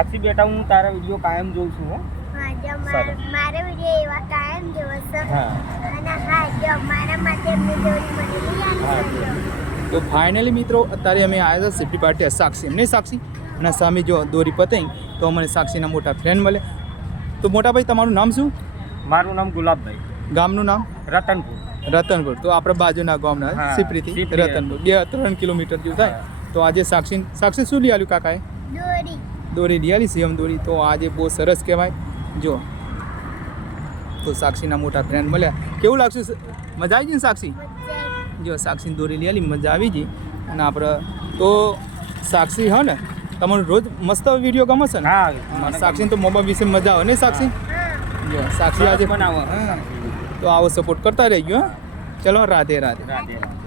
સાક્ષી બેટા હું તારા વિડીયો કાયમ જોઉં છું હો. હા જો મારા વિડીયો એવા કાયમ જોવો છો હા અને હા જો મારા માટે એમની જોડી બનેલી હા. તો ફાઇનલી મિત્રો અત્યારે અમે આવ્યા હતા સેફ્ટી પાર્ટી સાક્ષી એમને સાક્ષી અને સામે જો દોરી પતંગ તો અમને સાક્ષીના મોટા ફ્રેન્ડ મળે. તો મોટા ભાઈ તમારું નામ શું? મારું નામ ગુલાબભાઈ, ગામનું નામ? રતનપુર. રતનપુર. તો આપણે બાજુના ગામના હા, સિપરીથી સિપરી. રતનપુર 2-3 કિલોમીટર જેવું થાય. તો આજે સાક્ષી શું લઈ આવ્યું કાકાએ? દોરી દોરી લઈ આવી સીએમ દોરી. તો આજે બહુ સરસ કહેવાય. જો તો સાક્ષીના મોટા ફ્રેન્ડ મળ્યા. કેવું લાગશે? મજા આવી ગઈ ને સાક્ષી? મજા જો સાક્ષીની દોરી લઈ આવી, મજા આવી ગઈ. અને આપણે તો સાક્ષી હા ને તમારું રોજ મસ્ત વિડીયો ગમે છે ને? હા સાક્ષીને તો મોબાઈલ વિશે મજા આવે ને સાક્ષી? હા જો સાક્ષી આજે બનાવો. તો આવો સપોર્ટ કરતા રહી ગયો. ચલો રાધે રાધે. રાધે રાધે.